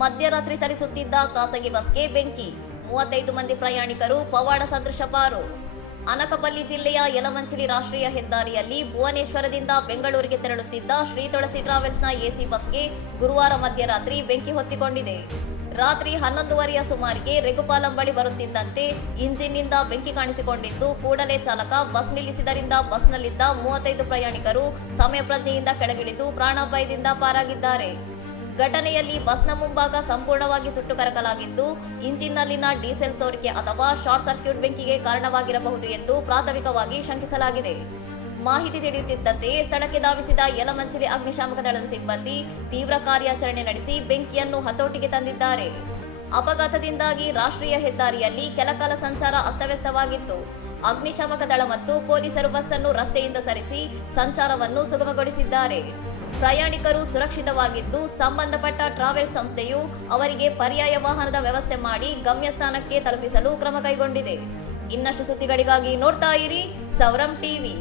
ಮಧ್ಯರಾತ್ರಿ ಚಲಿಸುತ್ತಿದ್ದ ಖಾಸಗಿ ಬಸ್ಗೆ ಬೆಂಕಿ, 35 ಮಂದಿ ಪ್ರಯಾಣಿಕರು ಪವಾಡ ಸದೃಶ ಪಾರು. ಅನಕಪಲ್ಲಿ ಜಿಲ್ಲೆಯ ಯಲಮಂಚಿಲಿ ರಾಷ್ಟ್ರೀಯ ಹೆದ್ದಾರಿಯಲ್ಲಿ ಭುವನೇಶ್ವರದಿಂದ ಬೆಂಗಳೂರಿಗೆ ತೆರಳುತ್ತಿದ್ದ ಶ್ರೀ ತುಳಸಿ ಟ್ರಾವೆಲ್ಸ್ನ ಎಸಿ ಬಸ್ಗೆ ಗುರುವಾರ ಮಧ್ಯರಾತ್ರಿ ಬೆಂಕಿ ಹೊತ್ತಿಕೊಂಡಿದೆ. ರಾತ್ರಿ 11:30ಯ ಸುಮಾರಿಗೆ ರೆಗುಪಾಲಂ ಬಳಿ ಬರುತ್ತಿದ್ದಂತೆ ಇಂಜಿನ್ನಿಂದ ಬೆಂಕಿ ಕಾಣಿಸಿಕೊಂಡಿದ್ದು, ಕೂಡಲೇ ಚಾಲಕ ಬಸ್ ನಿಲ್ಲಿಸಿದರಿಂದ ಬಸ್ನಲ್ಲಿದ್ದ 35 ಪ್ರಯಾಣಿಕರು ಸಮಯ ಪ್ರಜ್ಞೆಯಿಂದ ಕೆಳಗಿಳಿದು ಪ್ರಾಣಾಪಾಯದಿಂದ ಪಾರಾಗಿದ್ದಾರೆ. ಘಟನೆಯಲ್ಲಿ ಬಸ್ನ ಮುಂಭಾಗ ಸಂಪೂರ್ಣವಾಗಿ ಸುಟ್ಟು ಕರಕಲಾಗಿದ್ದು, ಇಂಜಿನ್ನಲ್ಲಿನ ಡೀಸೆಲ್ ಸೋರಿಕೆ ಅಥವಾ ಶಾರ್ಟ್ ಸರ್ಕ್ಯೂಟ್ ಬೆಂಕಿಗೆ ಕಾರಣವಾಗಿರಬಹುದು ಎಂದು ಪ್ರಾಥಮಿಕವಾಗಿ ಶಂಕಿಸಲಾಗಿದೆ. ಮಾಹಿತಿ ತಿಳಿಯುತ್ತಿದ್ದಂತೆಯೇ ಸ್ಥಳಕ್ಕೆ ಧಾವಿಸಿದ ಯಲಮಂಚಿಲಿ ಅಗ್ನಿಶಾಮಕ ದಳದ ಸಿಬ್ಬಂದಿ ತೀವ್ರ ಕಾರ್ಯಾಚರಣೆ ನಡೆಸಿ ಬೆಂಕಿಯನ್ನು ಹತೋಟಿಗೆ ತಂದಿದ್ದಾರೆ. ಅಪಘಾತದಿಂದಾಗಿ ರಾಷ್ಟ್ರೀಯ ಹೆದ್ದಾರಿಯಲ್ಲಿ ಕೆಲಕಾಲ ಸಂಚಾರ ಅಸ್ತವ್ಯಸ್ತವಾಗಿತ್ತು. ಅಗ್ನಿಶಾಮಕ ದಳ ಮತ್ತು ಪೊಲೀಸರು ಬಸ್ಸನ್ನು ರಸ್ತೆಯಿಂದ ಸರಿಸಿ ಸಂಚಾರವನ್ನು ಸುಗಮಗೊಳಿಸಿದ್ದಾರೆ. ಪ್ರಯಾಣಿಕರು ಸುರಕ್ಷಿತವಾಗಿದ್ದು, ಸಂಬಂಧಪಟ್ಟ ಟ್ರಾವೆಲ್ಸ್ ಸಂಸ್ಥೆಯು ಅವರಿಗೆ ಪರ್ಯಾಯ ವಾಹನದ ವ್ಯವಸ್ಥೆ ಮಾಡಿ ಗಮ್ಯಸ್ಥಾನಕ್ಕೆ ತಲುಪಿಸಲು ಕ್ರಮ ಕೈಗೊಂಡಿದೆ. ಇನ್ನಷ್ಟು ಸುದ್ದಿಗಳಿಗಾಗಿ ನೋಡ್ತಾ ಇರಿ ಸೌರಂ ಟಿವಿ.